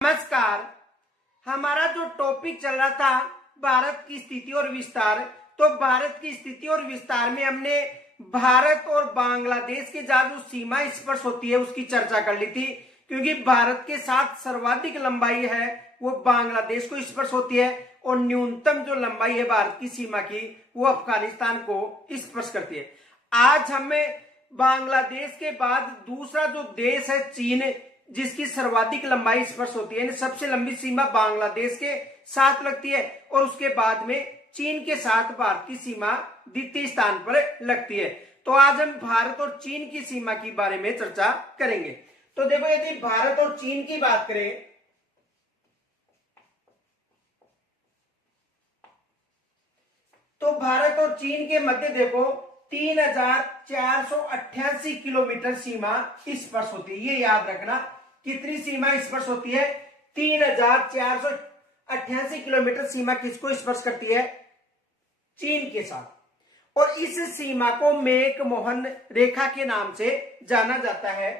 नमस्कार। हमारा जो टॉपिक चल रहा था भारत की स्थिति और विस्तार, तो भारत की स्थिति और विस्तार में हमने भारत और बांग्लादेश के जहाँ जो सीमा स्पर्श होती है उसकी चर्चा कर ली थी, क्योंकि भारत के साथ सर्वाधिक लंबाई है वो बांग्लादेश को स्पर्श होती है और न्यूनतम जो लंबाई है भारत की सीमा की वो अफगानिस्तान को स्पर्श करती है। आज हमें बांग्लादेश के बाद दूसरा जो देश है चीन, जिसकी सर्वाधिक लंबाई स्पर्श होती है, सबसे लंबी सीमा बांग्लादेश के साथ लगती है और उसके बाद में चीन के साथ भारत की सीमा द्वितीय स्थान पर लगती है। तो आज हम भारत और चीन की सीमा के बारे में चर्चा करेंगे। तो देखो, यदि भारत और चीन की बात करें तो भारत और चीन के मध्य देखो 3488 किलोमीटर सीमा स्पर्श होती है। ये याद रखना, कितनी सीमा स्पर्श होती है? 3488 किलोमीटर सीमा किसको स्पर्श करती है? चीन के साथ। और इस सीमा को मैक-मोहन रेखा के नाम से जाना जाता है।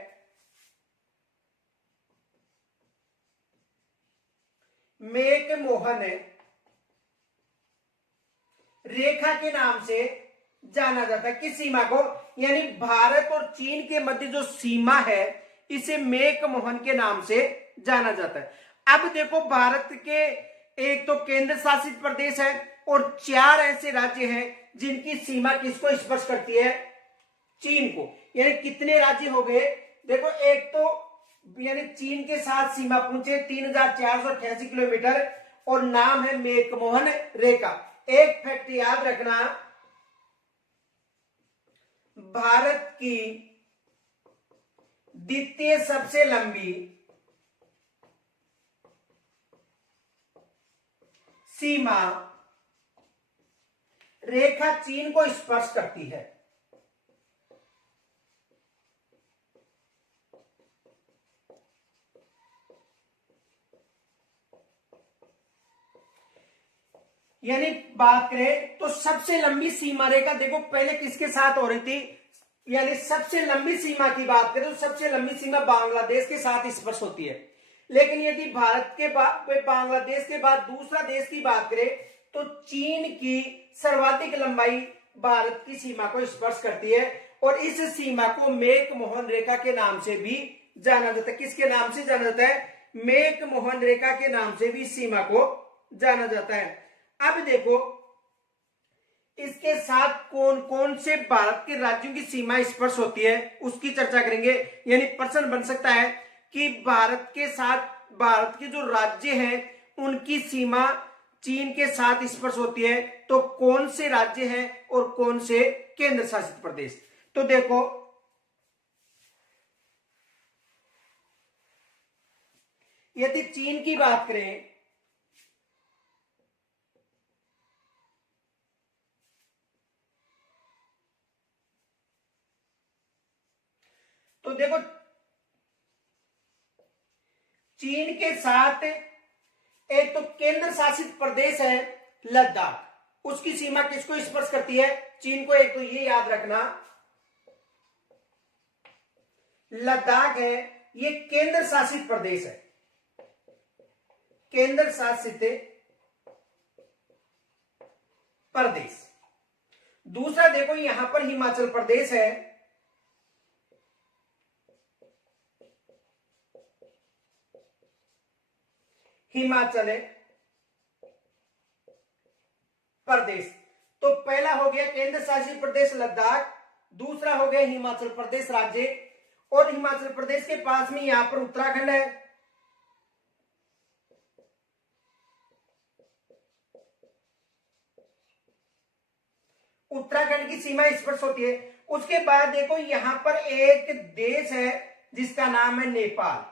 मैक-मोहन रेखा के नाम से जाना जाता है किस सीमा को? यानी भारत और चीन के मध्य जो सीमा है इसे मैक-मोहन के नाम से जाना जाता है। अब देखो, भारत के एक तो केंद्र शासित प्रदेश है और 4 ऐसे राज्य हैं जिनकी सीमा किसको स्पर्श करती है? चीन को। यानी कितने राज्य हो गए? देखो, एक तो यानी चीन के साथ सीमा पूछे 3488 किलोमीटर और नाम है मैक-मोहन रेखा। एक फैक्ट याद रखना, भारत की द्वितीय सबसे लंबी सीमा रेखा चीन को स्पर्श करती है। यानी बात करें तो सबसे लंबी सीमा रेखा देखो पहले किसके साथ हो रही थी? यानी सबसे लंबी सीमा की बात करें तो सबसे लंबी सीमा बांग्लादेश के साथ स्पर्श होती है। लेकिन यदि भारत के बाद बांग्लादेश के बाद दूसरा देश की बात करें तो चीन की सर्वाधिक लंबाई भारत की सीमा को स्पर्श करती है और इस सीमा को मैक-मोहन रेखा के नाम से भी जाना जाता है। किसके नाम से जाना जाता है? मैक-मोहन रेखा के नाम से भी सीमा को जाना जाता है। अब देखो, इसके साथ कौन कौन से भारत के राज्यों की सीमा स्पर्श होती है उसकी चर्चा करेंगे। यानी प्रश्न बन सकता है कि भारत के साथ भारत के जो राज्य हैं उनकी सीमा चीन के साथ स्पर्श होती है, तो कौन से राज्य हैं और कौन से केंद्र शासित प्रदेश? तो देखो, यदि चीन की बात करें तो देखो, चीन के साथ एक तो केंद्र शासित प्रदेश है लद्दाख, उसकी सीमा किसको स्पर्श करती है? चीन को। एक तो ये याद रखना, लद्दाख है ये केंद्र शासित प्रदेश है, केंद्र शासित प्रदेश। दूसरा देखो, यहां पर हिमाचल प्रदेश है, हिमाचल प्रदेश। तो पहला हो गया केंद्र शासित प्रदेश लद्दाख, दूसरा हो गया हिमाचल प्रदेश राज्य, और हिमाचल प्रदेश के पास में यहां पर उत्तराखंड है। उत्तराखंड की सीमा स्पर्श होती है। उसके बाद देखो, यहां पर एक देश है जिसका नाम है नेपाल,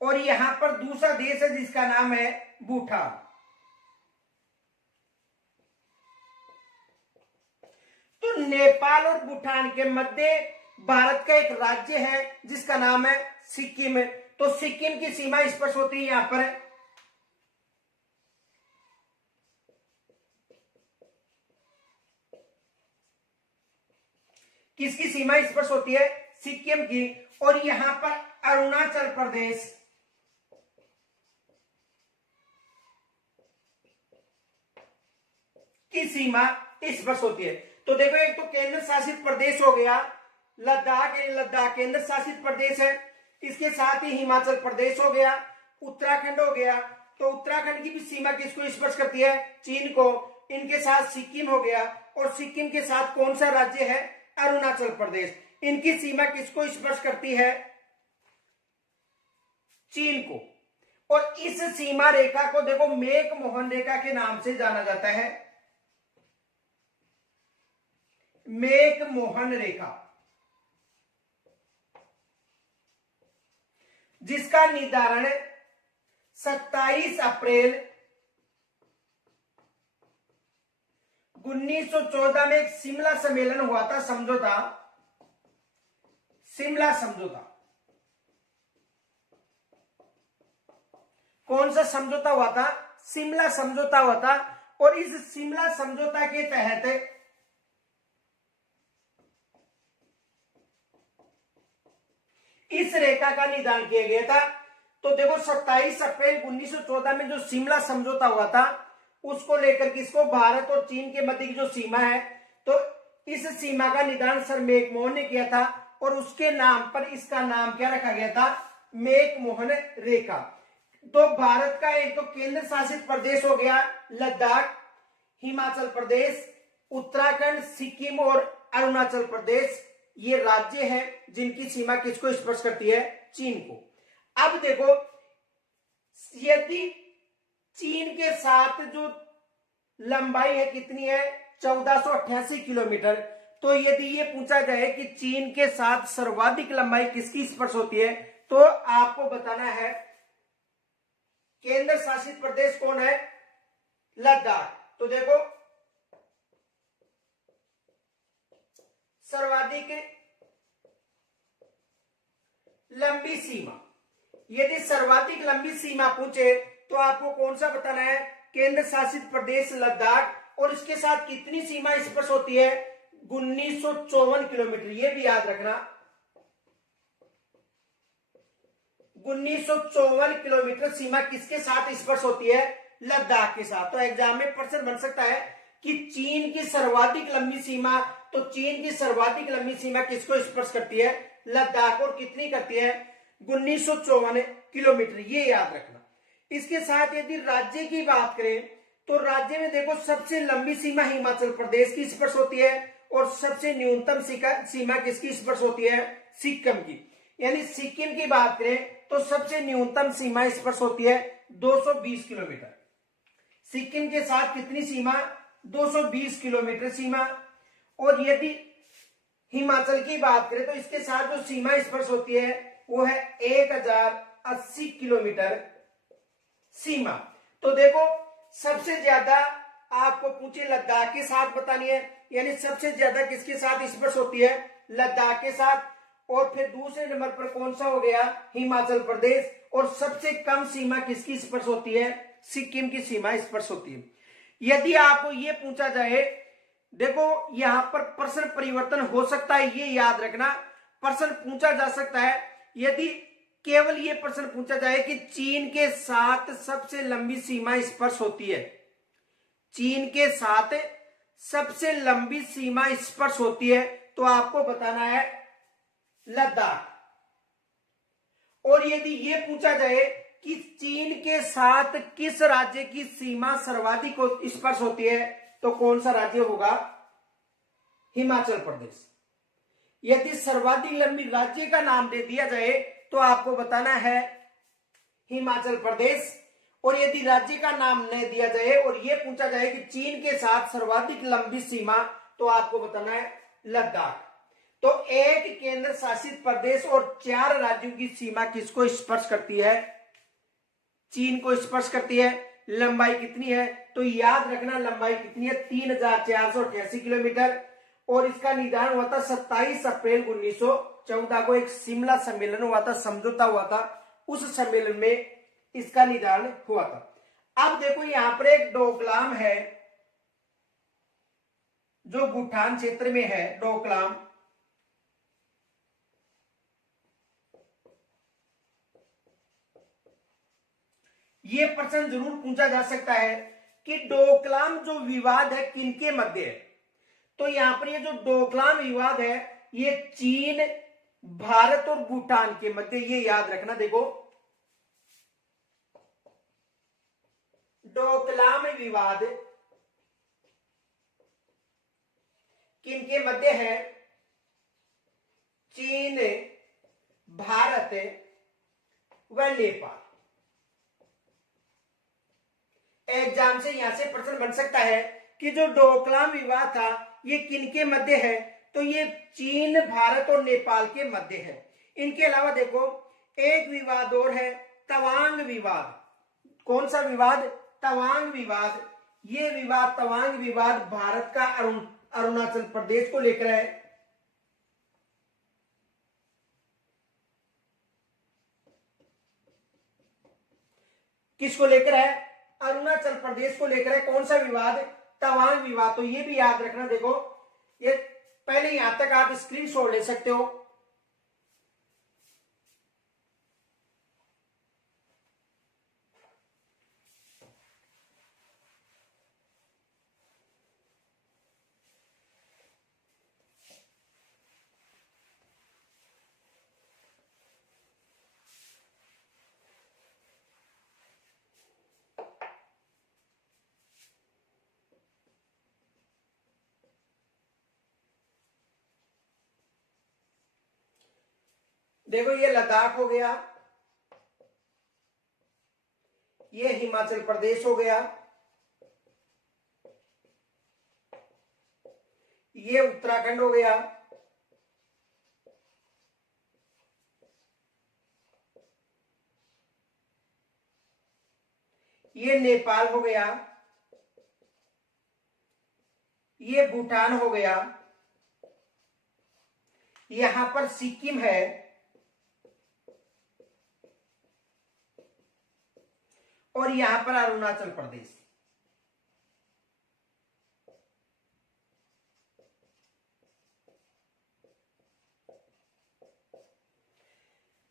और यहां पर दूसरा देश है जिसका नाम है भूटान। तो नेपाल और भूटान के मध्य भारत का एक राज्य है जिसका नाम है सिक्किम। तो सिक्किम की सीमा स्पर्श होती है यहां पर। किसकी सीमा स्पर्श होती है? सिक्किम की, और यहां पर अरुणाचल प्रदेश की सीमा स्पर्श होती है। तो देखो, एक तो केंद्र शासित प्रदेश हो गया लद्दाख, लद्दाख केंद्र शासित प्रदेश है, इसके साथ ही हिमाचल प्रदेश हो गया, उत्तराखंड हो गया, तो उत्तराखंड की भी सीमा किसको स्पर्श करती है? चीन को। इनके साथ सिक्किम हो गया, और सिक्किम के साथ कौन सा राज्य है? अरुणाचल प्रदेश। इनकी सीमा किसको स्पर्श करती है? चीन को। और इस सीमा रेखा को देखो मेक मोहन रेखा के नाम से जाना जाता है, मेक मोहन रेखा, जिसका निर्धारण 27 अप्रैल 1914 में एक शिमला सम्मेलन हुआ था, समझौता, शिमला समझौता। कौन सा समझौता हुआ था? शिमला समझौता हुआ था। और इस शिमला समझौता के तहत इस रेखा का निर्धारण किया गया था। तो देखो 27 अप्रैल 1914 में जो शिमला समझौता हुआ था, उसको लेकर किसको? भारत और चीन के मध्य की जो सीमा है, तो इस सीमा का निर्धारण सर मैकमोहन ने किया था, और उसके नाम पर इसका नाम क्या रखा गया था? मैकमोहन रेखा। तो भारत का एक तो केंद्र शासित प्रदेश हो गया लद्दाख, हिमाचल प्रदेश, उत्तराखंड, सिक्किम और अरुणाचल प्रदेश, ये राज्य हैं जिनकी सीमा किसको स्पर्श करती है? चीन को। अब देखो, यदि चीन के साथ जो लंबाई है कितनी है? 1488 किलोमीटर। तो यदि ये पूछा जाए कि चीन के साथ सर्वाधिक लंबाई किसकी स्पर्श होती है, तो आपको बताना है केंद्र शासित प्रदेश कौन है? लद्दाख। तो देखो, सर्वाधिक लंबी सीमा, यदि सर्वाधिक लंबी सीमा पूछे तो आपको कौन सा बताना है? केंद्र शासित प्रदेश लद्दाख। और इसके साथ कितनी सीमा स्पर्श होती है? 1954 किलोमीटर। ये भी याद रखना, 1954 किलोमीटर सीमा किसके साथ स्पर्श होती है? लद्दाख के साथ। तो एग्जाम में प्रश्न बन सकता है कि चीन की सर्वाधिक लंबी सीमा, तो चीन की सर्वाधिक लंबी सीमा किसको स्पर्श करती है? लद्दाख। और कितनी करती है? 1954 किलोमीटर। ये याद रखना। इसके साथ यदि राज्य की बात करें तो राज्य में देखो सबसे लंबी सीमा हिमाचल प्रदेश की स्पर्श होती है, और सबसे न्यूनतम सीमा किसकी स्पर्श होती है? सिक्किम की। यानी सिक्किम की बात करें तो सबसे न्यूनतम सीमा स्पर्श होती है 220 किलोमीटर। सिक्किम के साथ कितनी सीमा? 220 किलोमीटर सीमा। और यदि हिमाचल की बात करें तो इसके साथ जो सीमा स्पर्श होती है वो है 1080 किलोमीटर सीमा। तो देखो, सबसे ज्यादा आपको पूछे लद्दाख के साथ बतानी है, यानी सबसे ज्यादा किसके साथ स्पर्श होती है? लद्दाख के साथ। और फिर दूसरे नंबर पर कौन सा हो गया? हिमाचल प्रदेश। और सबसे कम सीमा किसकी स्पर्श होती है? सिक्किम की सीमा स्पर्श होती है। यदि आपको ये पूछा जाए, देखो यहां पर प्रश्न परिवर्तन हो सकता है, ये याद रखना, प्रश्न पूछा जा सकता है। यदि केवल ये प्रश्न पूछा जाए कि चीन के साथ सबसे लंबी सीमा स्पर्श होती है, चीन के साथ सबसे लंबी सीमा स्पर्श होती है, तो आपको बताना है लद्दाख। और यदि ये पूछा जाए कि चीन के साथ किस राज्य की सीमा सर्वाधिक स्पर्श होती है, तो कौन सा राज्य होगा? हिमाचल प्रदेश। यदि सर्वाधिक लंबी राज्य का नाम दे दिया जाए तो आपको बताना है हिमाचल प्रदेश। और यदि राज्य का नाम न दिया जाए और यह पूछा जाए कि चीन के साथ सर्वाधिक लंबी सीमा, तो आपको बताना है लद्दाख। तो एक केंद्र शासित प्रदेश और 4 राज्यों की सीमा किसको स्पर्श करती है? चीन को स्पर्श करती है। लंबाई कितनी है? तो याद रखना, लंबाई कितनी है? 3488 किलोमीटर। और इसका निर्धारण हुआ था 27 अप्रैल 1914 को, एक शिमला सम्मेलन हुआ था, समझौता हुआ था, उस सम्मेलन में इसका निर्धारण हुआ था। अब देखो यहां पर एक डोकलाम है जो भूटान क्षेत्र में है, डोकलाम। ये प्रश्न जरूर पूछा जा सकता है कि डोकलाम जो विवाद है किनके मध्य है। तो यहां पर ये जो डोकलाम विवाद है ये चीन, भारत और भूटान के मध्य, ये याद रखना। देखो डोकलाम विवाद किनके मध्य है? चीन, भारत व नेपाल। एग्जाम से यहां से प्रश्न बन सकता है कि जो डोकलाम विवाद था ये किनके मध्य है? तो ये चीन, भारत और नेपाल के मध्य है। इनके अलावा देखो एक विवाद और है, तवांग विवाद। कौन सा विवाद? तवांग विवाद। ये विवाद, तवांग विवाद भारत का अरुणाचल प्रदेश को लेकर है। किसको लेकर है? अरुणाचल प्रदेश को लेकर है। कौन सा विवाद? तवांग विवाद। तो ये भी याद रखना। देखो ये पहले यहां तक आप स्क्रीनशॉट ले सकते हो। देखो ये लद्दाख हो गया, ये हिमाचल प्रदेश हो गया, ये उत्तराखंड हो गया, ये नेपाल हो गया, ये भूटान हो गया, यहां पर सिक्किम है, और यहां पर अरुणाचल प्रदेश।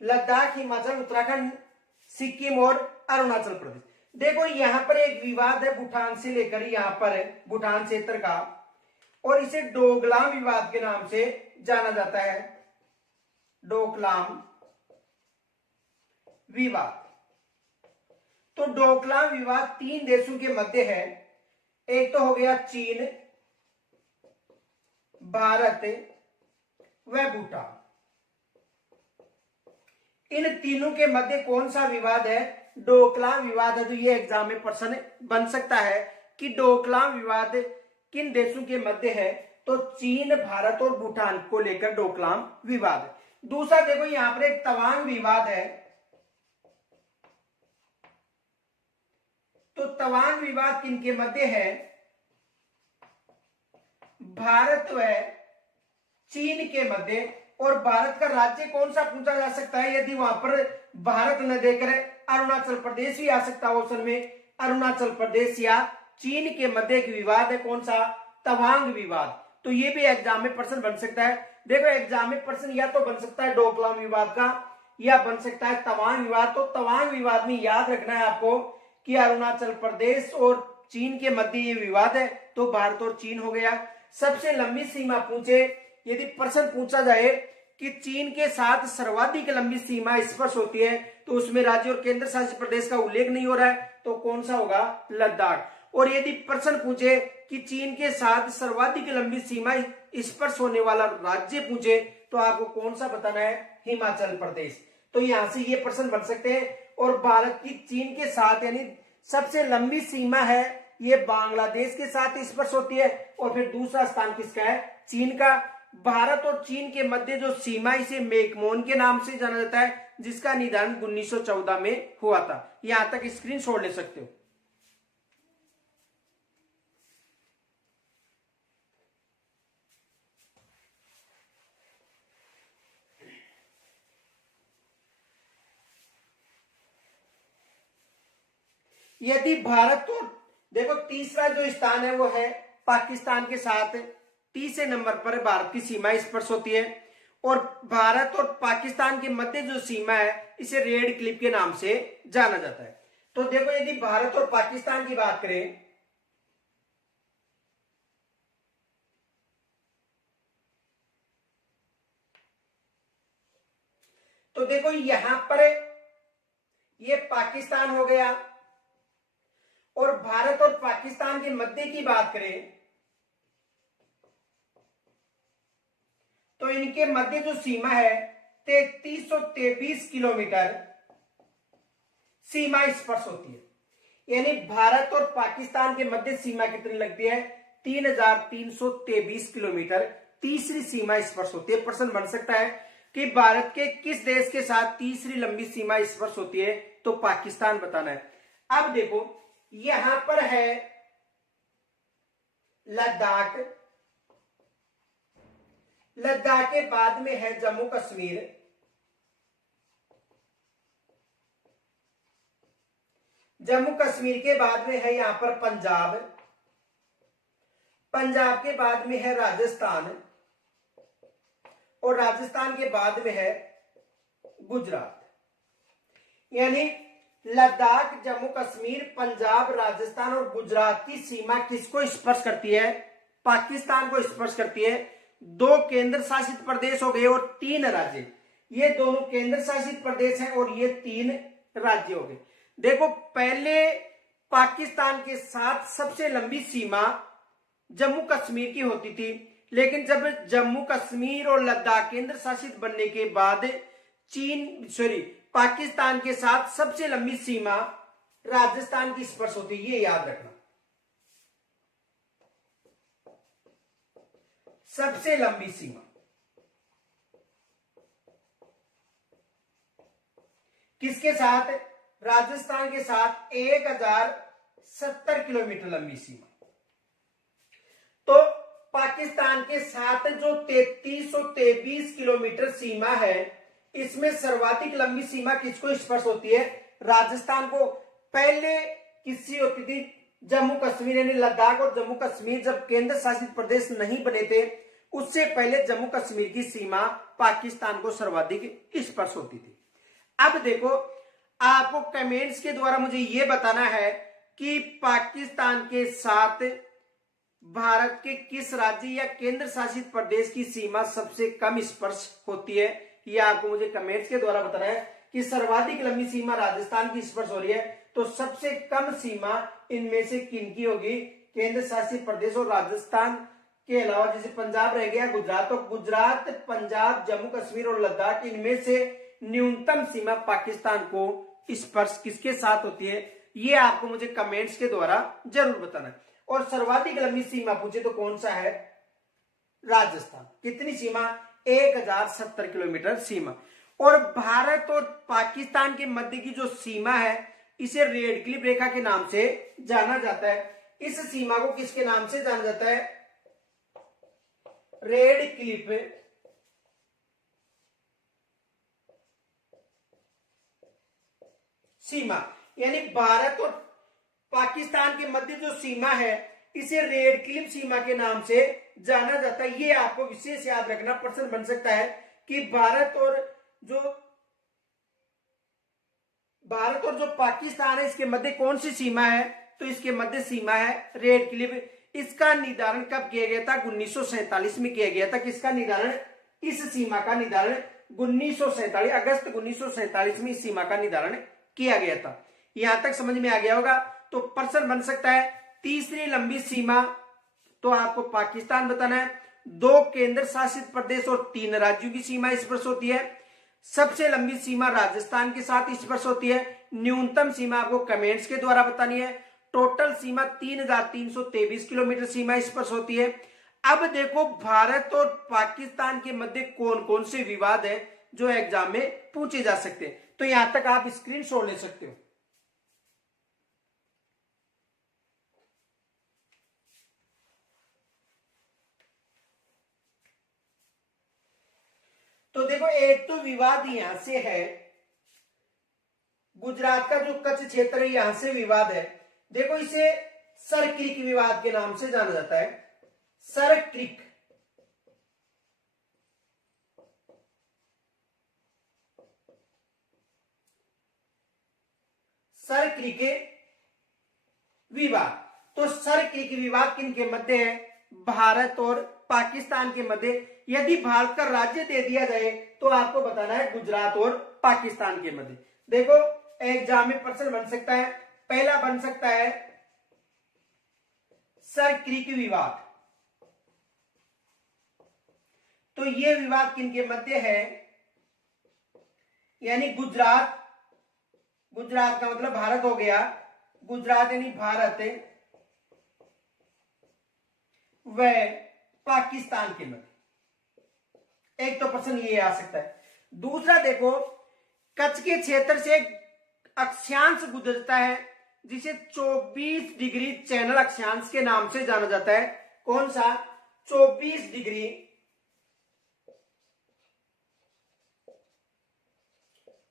लद्दाख, हिमाचल, उत्तराखंड, सिक्किम और अरुणाचल प्रदेश। देखो यहां पर एक विवाद है भूटान से लेकर, यहां पर है भूटान क्षेत्र का, और इसे डोकलाम विवाद के नाम से जाना जाता है। डोकलाम विवाद। तो डोकलाम विवाद तीन देशों के मध्य है। एक तो हो गया चीन, भारत व भूटान। इन तीनों के मध्य कौन सा विवाद है? डोकलाम विवाद है। तो ये एग्जाम में प्रश्न बन सकता है कि डोकलाम विवाद किन देशों के मध्य है? तो चीन, भारत और भूटान को लेकर डोकलाम विवाद। दूसरा देखो यहां पर एक तवांग विवाद है। तो तवांग विवाद किनके मध्य है? भारत व चीन के मध्य। और भारत का राज्य कौन सा पूछा जा सकता है? यदि वहां पर भारत न देकर अरुणाचल प्रदेश भी आ सकता है ऑप्शन में। अरुणाचल प्रदेश या चीन के मध्य एक विवाद है। कौन सा? तवांग विवाद। तो ये भी एग्जाम में प्रश्न बन सकता है। देखो एग्जाम में प्रश्न या तो बन सकता है डोकलाम विवाद का, या बन सकता है तवांग विवाद। तो तवांग विवाद में याद रखना है आपको कि अरुणाचल प्रदेश और चीन के मध्य ये विवाद है। तो भारत और चीन हो गया। सबसे लंबी सीमा पूछे, यदि प्रश्न पूछा जाए कि चीन के साथ सर्वाधिक लंबी सीमा स्पर्श होती है, तो उसमें राज्य और केंद्र शासित प्रदेश का उल्लेख नहीं हो रहा है, तो कौन सा होगा? लद्दाख। और यदि प्रश्न पूछे कि चीन के साथ सर्वाधिक लंबी सीमा स्पर्श होने वाला राज्य पूछे, तो आपको कौन सा बताना है? हिमाचल प्रदेश। तो यहां से ये प्रश्न बन सकते हैं। और भारत की चीन के साथ यानी सबसे लंबी सीमा है ये बांग्लादेश के साथ स्पर्श होती है। और फिर दूसरा स्थान किसका है? चीन का। भारत और चीन के मध्य जो सीमा, इसे मेकमोन के नाम से जाना जाता है, जिसका निदान 1914 में हुआ था। यहां तक स्क्रीनशॉट ले सकते हो। यदि भारत तो देखो तीसरा जो स्थान है वो है पाकिस्तान के साथ। तीसरे नंबर पर भारत की सीमा स्पर्श होती है। और भारत और पाकिस्तान के मध्य जो सीमा है इसे रेड क्लिफ के नाम से जाना जाता है। तो देखो यदि भारत और पाकिस्तान की बात करें तो देखो यहां पर ये पाकिस्तान हो गया, और भारत और पाकिस्तान के मध्य की बात करें तो इनके मध्य जो सीमा है 3323 किलोमीटर सीमा स्पर्श होती है। यानी भारत और पाकिस्तान के मध्य सीमा कितनी लगती है? 3323 किलोमीटर तीसरी सीमा स्पर्श होती है। प्रश्न बन सकता है कि भारत के किस देश के साथ तीसरी लंबी सीमा स्पर्श होती है? तो पाकिस्तान बताना है। अब देखो यहां पर है लद्दाख, लद्दाख के बाद में है जम्मू कश्मीर, जम्मू कश्मीर के बाद में है यहां पर पंजाब, पंजाब के बाद में है राजस्थान, और राजस्थान के बाद में है गुजरात। यानी लद्दाख, जम्मू कश्मीर, पंजाब, राजस्थान और गुजरात की सीमा किसको स्पर्श करती है? पाकिस्तान को स्पर्श करती है। 2 केंद्र शासित प्रदेश हो गए और 3 राज्य। ये दोनों केंद्र शासित प्रदेश हैं और ये 3 राज्य हो गए। देखो पहले पाकिस्तान के साथ सबसे लंबी सीमा जम्मू कश्मीर की होती थी, लेकिन जब जम्मू कश्मीर और लद्दाख केंद्र शासित बनने के बाद पाकिस्तान के साथ सबसे लंबी सीमा राजस्थान की स्पर्श होती है। ये याद रखना, सबसे लंबी सीमा किसके साथ? राजस्थान के साथ 1070 किलोमीटर लंबी सीमा। तो पाकिस्तान के साथ जो 3323 किलोमीटर सीमा है, इसमें सर्वाधिक लंबी सीमा किसको स्पर्श होती है? राजस्थान को। पहले किसकी होती थी? जम्मू कश्मीर, यानी लद्दाख और जम्मू कश्मीर जब केंद्र शासित प्रदेश नहीं बने थे, उससे पहले जम्मू कश्मीर की सीमा पाकिस्तान को सर्वाधिक स्पर्श होती थी। अब देखो आपको कमेंट्स के द्वारा मुझे यह बताना है कि पाकिस्तान के साथ भारत के किस राज्य या केंद्र शासित प्रदेश की सीमा सबसे कम स्पर्श होती है। यह आपको मुझे कमेंट्स के द्वारा बताना है कि सर्वाधिक लंबी सीमा राजस्थान की स्पर्श हो रही है, तो सबसे कम सीमा इनमें से किनकी होगी? केंद्र शासित प्रदेश और राजस्थान के अलावा जैसे पंजाब रह गया, गुजरात, तो गुजरात, पंजाब, जम्मू कश्मीर और लद्दाख, इनमें से न्यूनतम सीमा पाकिस्तान को स्पर्श किसके साथ होती है? ये आपको मुझे कमेंट्स के द्वारा जरूर बताना है। और सर्वाधिक लंबी सीमा पूछे तो कौन सा है? राजस्थान। कितनी सीमा? 1070 किलोमीटर सीमा। और भारत और पाकिस्तान के मध्य की जो सीमा है इसे रेड क्लिफ रेखा के नाम से जाना जाता है। इस सीमा को किसके नाम से जाना जाता है? रेड क्लिफ सीमा। यानी भारत और पाकिस्तान के मध्य जो सीमा है इसे रेड क्लिफ सीमा के नाम से जाना जाता है। ये आपको विशेष याद रखना, प्रश्न बन सकता है कि भारत और जो पाकिस्तान है इसके मध्य कौन सी सीमा है? तो इसके मध्य सीमा है रेड क्लिफ। इसका निर्धारण कब किया गया था? 1947 में किया गया था। किसका निर्धारण? इस सीमा का निर्धारण 1947 अगस्त 1947 में इस सीमा का निर्धारण किया गया था। यहां तक समझ में आ गया होगा। तो प्रश्न बन सकता है तीसरी लंबी सीमा, तो आपको पाकिस्तान बताना है। 2 केंद्र शासित प्रदेश और 3 राज्यों की सीमा स्पर्श होती है। सबसे लंबी सीमा राजस्थान के साथ स्पर्श होती है। न्यूनतम सीमा आपको कमेंट्स के द्वारा बतानी है। टोटल सीमा 3323 किलोमीटर सीमा स्पर्श होती है। अब देखो भारत और पाकिस्तान के मध्य कौन कौन से विवाद है जो एग्जाम में पूछे जा सकते हैं। तो यहां तक आप स्क्रीनशॉट ले सकते हो। तो देखो एक तो विवाद यहां से है, गुजरात का जो कच्छ क्षेत्र है यहां से विवाद है। देखो इसे सर क्रिक विवाद के नाम से जाना जाता है। सर क्रिक सर्क्रिक विवाद। तो सर्क्रिक विवाद किन के मध्य है? भारत और पाकिस्तान के मध्य। यदि भारत का राज्य दे दिया जाए तो आपको बताना है गुजरात और पाकिस्तान के मध्य। देखो एग्जाम में प्रश्न बन सकता है, पहला बन सकता है सर्क्रिक विवाद। तो ये विवाद किनके मध्य है? यानी गुजरात, गुजरात का मतलब भारत हो गया, गुजरात यानी भारत व पाकिस्तान के मध्य। एक तो प्रश्न ये आ सकता है। दूसरा देखो, कच्छ के क्षेत्र से अक्षांश गुजरता है जिसे 24 डिग्री चैनल अक्षांश के नाम से जाना जाता है। कौन सा? 24 डिग्री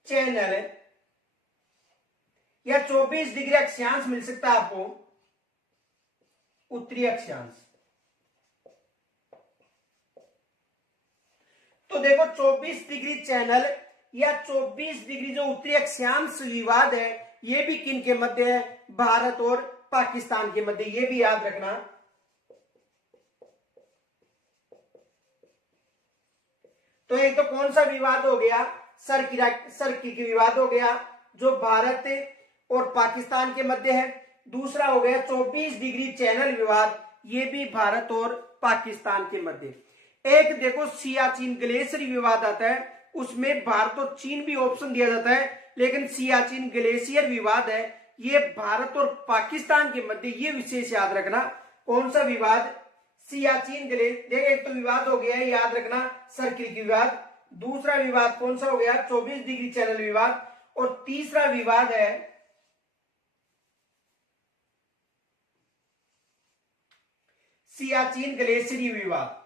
चैनल या 24 डिग्री अक्षांश मिल सकता है आपको, उत्तरी अक्षांश। तो देखो 24 डिग्री चैनल या 24 डिग्री जो उत्तरी अक्षांश विवाद है, ये भी किन के मध्य है? भारत और पाकिस्तान के मध्य। ये भी याद रखना। तो एक तो कौन सा विवाद हो गया? सर्क्रिक विवाद हो गया जो भारत और पाकिस्तान के मध्य है। दूसरा हो गया 24 डिग्री चैनल विवाद, ये भी भारत और पाकिस्तान के मध्य। एक देखो सियाचिन ग्लेशियर विवाद आता है, उसमें भारत और चीन भी ऑप्शन दिया जाता है, लेकिन सियाचिन ग्लेशियर विवाद है ये भारत और पाकिस्तान के मध्य। ये विशेष याद रखना। कौन सा विवाद? सियाचिन ग्लेशियर। देखो एक तो विवाद हो गया है, याद रखना, सर्क्रिक विवाद। दूसरा विवाद कौन सा हो गया? 24 डिग्री चैनल विवाद। और तीसरा विवाद है सियाचिन ग्लेशियर विवाद।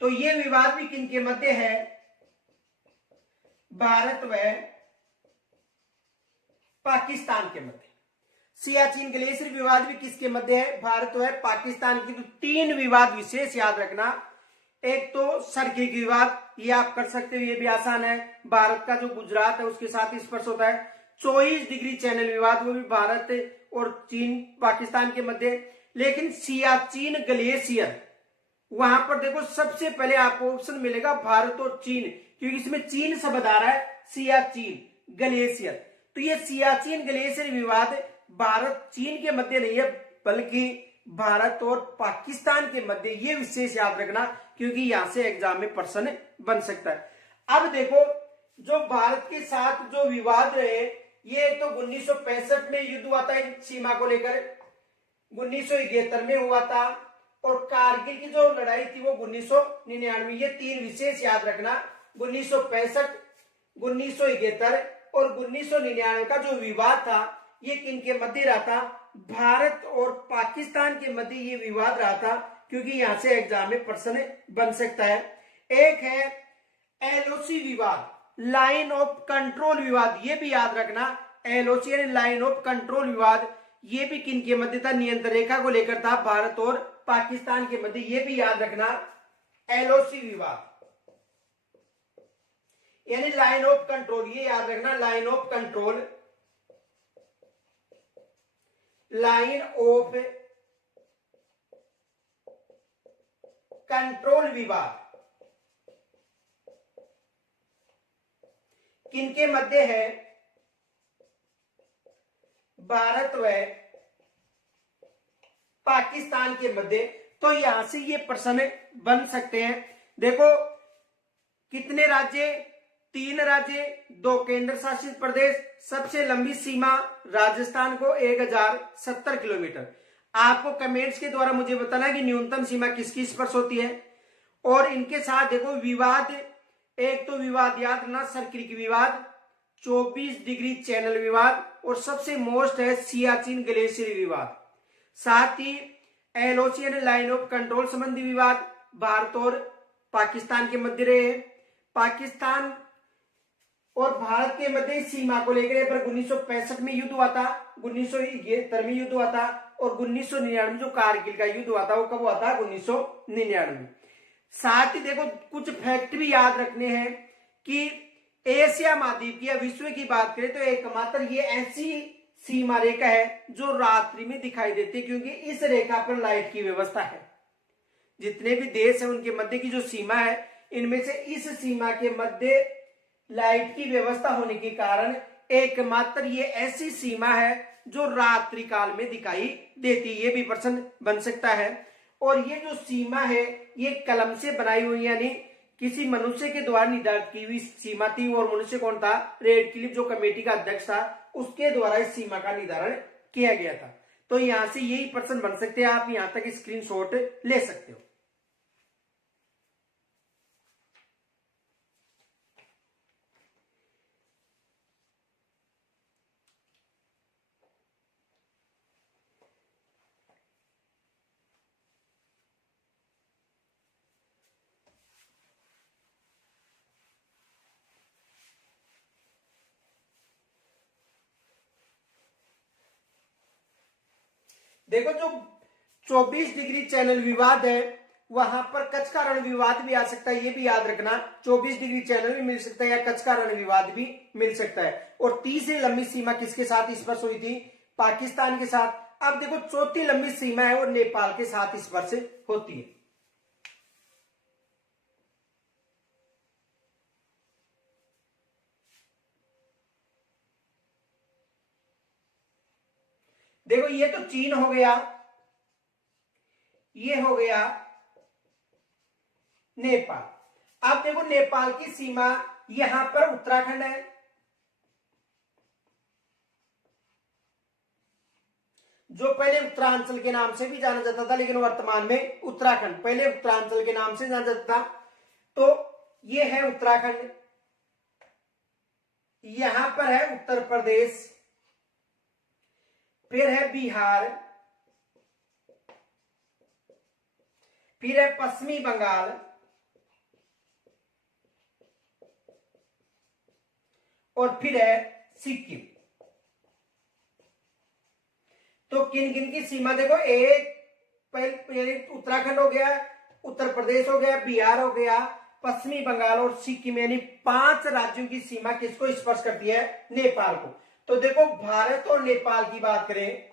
तो ये विवाद भी किनके मध्य है? भारत व पाकिस्तान के मध्य। सियाचिन ग्लेशियर विवाद भी किसके मध्य है? भारत व पाकिस्तान की। तो तीन विवाद विशेष याद रखना। एक तो सर्क्रिक विवाद, ये आप कर सकते हो, ये भी आसान है, भारत का जो गुजरात है उसके साथ स्पर्श होता है। 24 डिग्री चैनल विवाद, वो भी भारत और चीन पाकिस्तान के मध्य। लेकिन सियाचिन ग्लेशियर, वहां पर देखो सबसे पहले आपको ऑप्शन मिलेगा भारत और चीन, क्योंकि इसमें चीन शब्द आ रहा है, सियाचिन ग्लेशियर। तो ये सियाचिन ग्लेशियर विवाद भारत चीन के मध्य नहीं है, बल्कि भारत और पाकिस्तान के मध्य। ये विशेष याद रखना, क्योंकि यहां से एग्जाम में प्रश्न बन सकता है। अब देखो जो भारत के साथ जो विवाद रहे, ये तो 1965 में युद्ध हुआ था सीमा को लेकर, 1971 में हुआ था, और कारगिल की जो लड़ाई थी वो 1999। ये तीन विशेष याद रखना। 1965, 1971 और 1999 का जो विवाद था ये किनके मध्य रहा था? भारत और पाकिस्तान के मध्य ये विवाद रहा था, क्योंकि यहां से एग्जाम में प्रश्न बन सकता है। एक है एलओसी विवाद, लाइन ऑफ कंट्रोल विवाद, ये भी याद रखना। एलओसी यानी लाइन ऑफ कंट्रोल विवाद, ये भी किनके मध्य था? नियंत्रण रेखा को लेकर था, भारत और पाकिस्तान के मध्य। ये भी याद रखना, एलओसी विवाद यानी लाइन ऑफ कंट्रोल, ये याद रखना, line of control, line of control विवाद किनके मध्य है? भारत व पाकिस्तान के मध्य। तो यहां से ये प्रश्न बन सकते हैं। देखो कितने राज्य? 3 राज्य, 2 केंद्र शासित प्रदेश, सबसे लंबी सीमा राजस्थान को 1070 किलोमीटर। आपको कमेंट्स के द्वारा मुझे बताना कि न्यूनतम सीमा किसकी स्पर्श होती है। और इनके साथ देखो विवाद, एक तो विवाद याद रखना सर्क्रिक विवाद, 24 डिग्री चैनल विवाद, और सबसे मोस्ट है सियाचिन ग्लेशियर विवाद। साथ ही एलओसी यानी लाइन ऑफ कंट्रोल संबंधी विवाद भारत और पाकिस्तान के मध्य रहे। पाकिस्तान और भारत के मध्य इस सीमा को लेकर पर 1965 में युद्ध हुआ था, 1971 में युद्ध हुआ था, और 1999 जो कारगिल का युद्ध हुआ था वो कब हुआ था? 1999। साथ ही देखो कुछ फैक्ट भी याद रखने हैं कि एशिया महाद्वीप की या विश्व की बात करें तो एकमात्र ये ऐसी सीमा रेखा है जो रात्रि में दिखाई देती है, क्योंकि इस रेखा पर लाइट की व्यवस्था है। जितने भी देश हैं उनके मध्य की जो सीमा है, इनमें से इस सीमा के मध्य लाइट की व्यवस्था होने के कारण एकमात्र ये ऐसी सीमा है जो रात्रि काल में दिखाई देती है। ये भी प्रश्न बन सकता है। और ये जो सीमा है ये कलम से बनाई हुई, यानी किसी मनुष्य के द्वारा निर्धारित की हुई सीमा थी। और मनुष्य कौन था? रेड क्लिफ जो कमेटी का अध्यक्ष था, उसके द्वारा इस सीमा का निर्धारण किया गया था। तो यहां से यही प्रश्न बन सकते हैं, आप यहां तक स्क्रीनशॉट ले सकते हो। देखो जो 24 डिग्री चैनल विवाद है वहां पर कच्छ का रण विवाद भी आ सकता है, ये भी याद रखना। 24 डिग्री चैनल भी मिल सकता है या कच्छ का रण विवाद भी मिल सकता है। और तीसरी लंबी सीमा किसके साथ स्पर्श हुई थी? पाकिस्तान के साथ। अब देखो चौथी लंबी सीमा है वो नेपाल के साथ स्पर्श होती है। देखो ये तो चीन हो गया, ये हो गया नेपाल। अब देखो नेपाल की सीमा यहां पर उत्तराखंड है, जो पहले उत्तरांचल के नाम से भी जाना जाता था, लेकिन वर्तमान में उत्तराखंड, पहले उत्तरांचल के नाम से जाना जाता था। तो ये है उत्तराखंड, यहां पर है उत्तर प्रदेश, फिर है बिहार, फिर है पश्चिमी बंगाल, और फिर है सिक्किम। तो किन किन की सीमा देखो, एक पहले उत्तराखंड हो गया, उत्तर प्रदेश हो गया, बिहार हो गया, पश्चिमी बंगाल और सिक्किम, यानी 5 राज्यों की सीमा किसको स्पर्श करती है? नेपाल को। तो देखो भारत और नेपाल की बात करें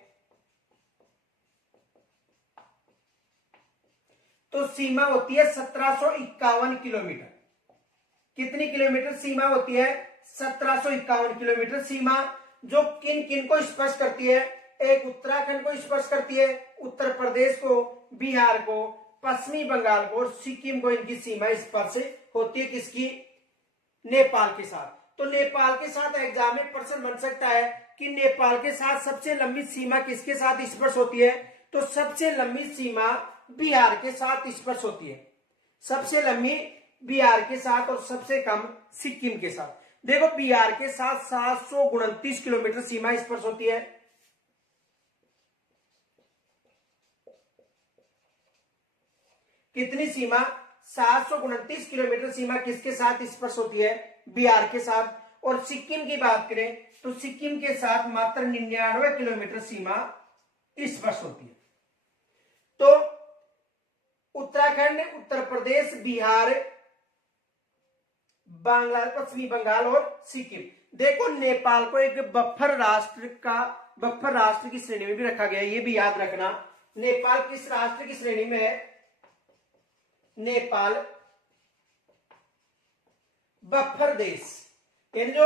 तो सीमा होती है 1751 किलोमीटर। कितनी किलोमीटर सीमा होती है? 1751 किलोमीटर सीमा, जो किन किन को स्पर्श करती है? एक उत्तराखंड को स्पर्श करती है, उत्तर प्रदेश को, बिहार को, पश्चिमी बंगाल को और सिक्किम को। इनकी सीमा स्पर्श होती है किसकी? नेपाल के साथ। तो नेपाल के साथ एग्जाम में प्रश्न बन सकता है कि नेपाल के साथ सबसे लंबी सीमा किसके साथ स्पर्श होती है? तो सबसे लंबी सीमा बिहार के साथ स्पर्श होती है, सबसे लंबी बिहार के साथ और सबसे कम सिक्किम के साथ। देखो बिहार के साथ 729 किलोमीटर सीमा स्पर्श होती है, कितनी सीमा? 729 किलोमीटर सीमा किसके साथ स्पर्श होती है? बिहार के साथ। और सिक्किम की बात करें तो सिक्किम के साथ मात्र 99 किलोमीटर सीमा स्पर्श होती है। तो उत्तराखंड, उत्तर प्रदेश, बिहार, बांग्ला, पश्चिमी बंगाल और सिक्किम। देखो नेपाल को एक बफर राष्ट्र की श्रेणी में भी रखा गया है, ये भी याद रखना। नेपाल किस राष्ट्र की श्रेणी में है? नेपाल बफर देश, यानी जो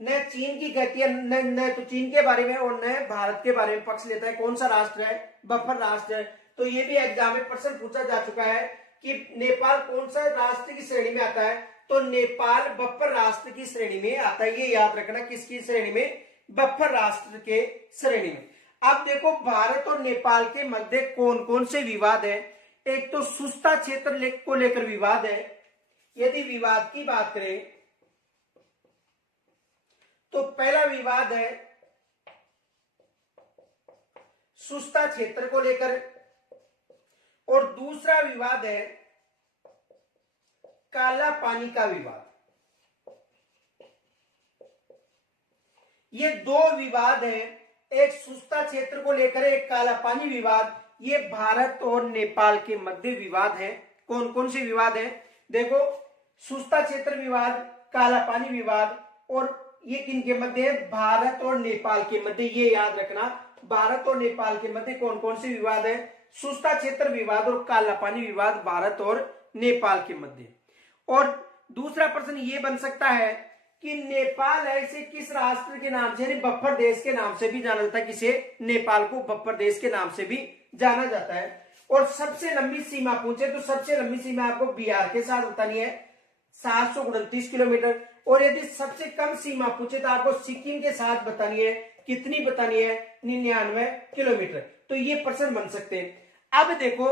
न चीन की कहती है, न तो चीन के बारे में और न भारत के बारे में पक्ष लेता है। कौन सा राष्ट्र है? बफर राष्ट्र है। तो ये भी एग्जाम में प्रश्न पूछा जा चुका है कि नेपाल कौन सा राष्ट्र की श्रेणी में आता है? तो नेपाल बफर राष्ट्र की श्रेणी में आता है, ये याद रखना। किसकी श्रेणी में? बफर राष्ट्र के श्रेणी में। अब देखो भारत और नेपाल के मध्य कौन कौन से विवाद है? एक तो सुस्ता क्षेत्र को लेकर विवाद है। यदि विवाद की बात करें तो पहला विवाद है सुस्ता क्षेत्र को लेकर, और दूसरा विवाद है काला पानी का विवाद। ये दो विवाद है, एक सुस्ता क्षेत्र को लेकर एक काला पानी विवाद। ये भारत और नेपाल के मध्य विवाद है। कौन कौन से विवाद है? देखो, सुस्ता क्षेत्र विवाद, काला पानी विवाद, और ये किनके मध्य है? भारत और नेपाल के मध्य। ये याद रखना, भारत और नेपाल के मध्य कौन कौन से विवाद है? सुस्ता क्षेत्र विवाद और काला पानी विवाद भारत और नेपाल के मध्य। और दूसरा प्रश्न ये बन सकता है कि नेपाल ऐसे किस राष्ट्र के नाम से, यानी बफर देश के नाम से भी जाना जाता है? किसे? नेपाल को बफर देश के नाम से भी जाना जाता है। और सबसे लंबी सीमा पूछे तो सबसे लंबी सीमा आपको बिहार के साथ बतानी है, 729 किलोमीटर। और यदि सबसे कम सीमा पूछे तो आपको सिक्किम के साथ बतानी है। कितनी बतानी है? 99 किलोमीटर। तो ये प्रश्न बन सकते हैं। अब देखो,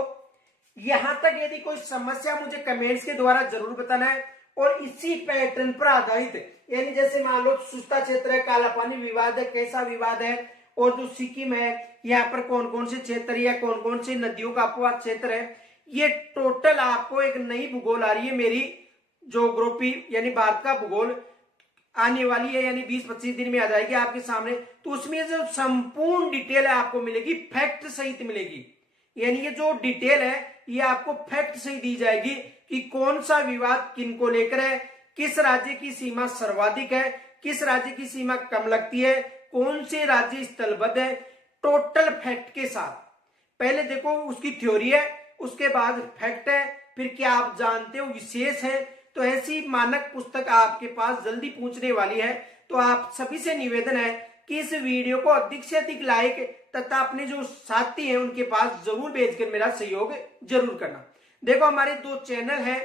यहां तक यदि कोई समस्या मुझे कमेंट्स के द्वारा जरूर बताना है, और इसी पैटर्न पर आधारित, यानी जैसे मान लो सुस्ता क्षेत्र है, काला पानी विवाद है, कैसा विवाद है, और जो सिक्किम है, यहाँ पर कौन कौन से क्षेत्र या कौन कौन से नदियों का अपवाद क्षेत्र है, ये टोटल आपको एक नई भूगोल आ रही है मेरी ज्योग्राफी, यानी भारत का भूगोल आने वाली है, यानी 20-25 दिन में आ जाएगी आपके सामने। तो उसमें जो संपूर्ण डिटेल है आपको मिलेगी, फैक्ट सहित मिलेगी। यानी ये जो डिटेल है ये आपको फैक्ट सहित दी जाएगी कि कौन सा विवाद किनको लेकर है, किस राज्य की सीमा सर्वाधिक है, किस राज्य की सीमा कम लगती है, कौन से राज्य स्थलबद्ध है, टोटल फैक्ट के साथ। पहले देखो उसकी थ्योरी है, उसके बाद फैक्ट है, फिर क्या आप जानते हो विशेष है। तो ऐसी मानक पुस्तक आपके पास जल्दी पहुंचने वाली है। तो आप सभी से निवेदन है कि इस वीडियो को अधिक से अधिक लाइक तथा अपने जो साथी हैं उनके पास जरूर भेजकर मेरा सहयोग जरूर करना। देखो, हमारे 2 चैनल हैं,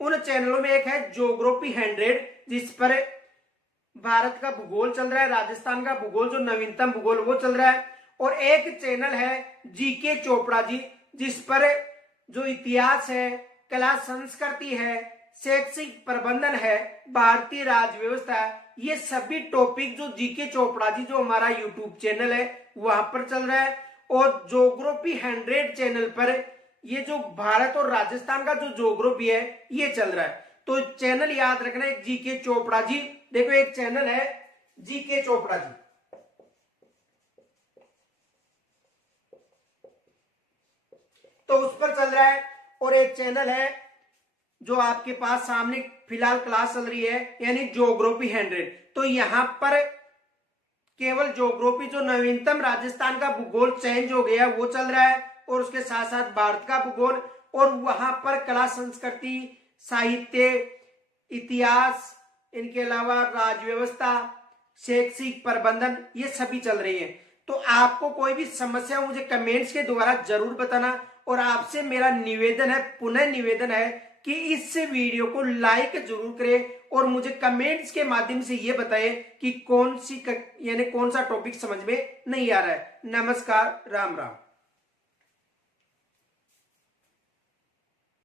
उन चैनलों में एक है ज्योग्राफी 100, जिस पर भारत का भूगोल चल रहा है, राजस्थान का भूगोल जो नवीनतम भूगोल वो चल रहा है, और एक चैनल है जीके चोपड़ा जी, जिस पर जो इतिहास है, कला संस्कृति है, शैक्षिक प्रबंधन है, भारतीय राज्य व्यवस्था है, ये सभी टॉपिक जो जीके चोपड़ा जी जो हमारा यूट्यूब चैनल है वहां पर चल रहा है। और ज्योग्राफी 100 चैनल पर ये जो भारत और राजस्थान का जो ज्योग्राफी है ये चल रहा है। तो चैनल याद रखना, एक जीके चोपड़ा जी, देखो एक चैनल है जीके चोपड़ा जी, तो उस पर चल रहा है। और एक चैनल है जो आपके पास सामने फिलहाल क्लास चल रही है, यानी ज्योग्राफी 100। तो यहां पर केवल ज्योग्राफी जो नवीनतम राजस्थान का भूगोल चेंज हो गया वो चल रहा है, और उसके साथ साथ भारत का भूगोल, और वहां पर कला संस्कृति, साहित्य, इतिहास, इनके अलावा राज्य व्यवस्था, शैक्षिक प्रबंधन, ये सभी चल रही है। तो आपको कोई भी समस्या मुझे कमेंट्स के द्वारा जरूर बताना, और आपसे मेरा निवेदन है, पुनः निवेदन है कि इस वीडियो को लाइक जरूर करें, और मुझे कमेंट्स के माध्यम से ये बताएं कि कौन सी यानी कौन सा टॉपिक समझ में नहीं आ रहा है। नमस्कार, राम राम।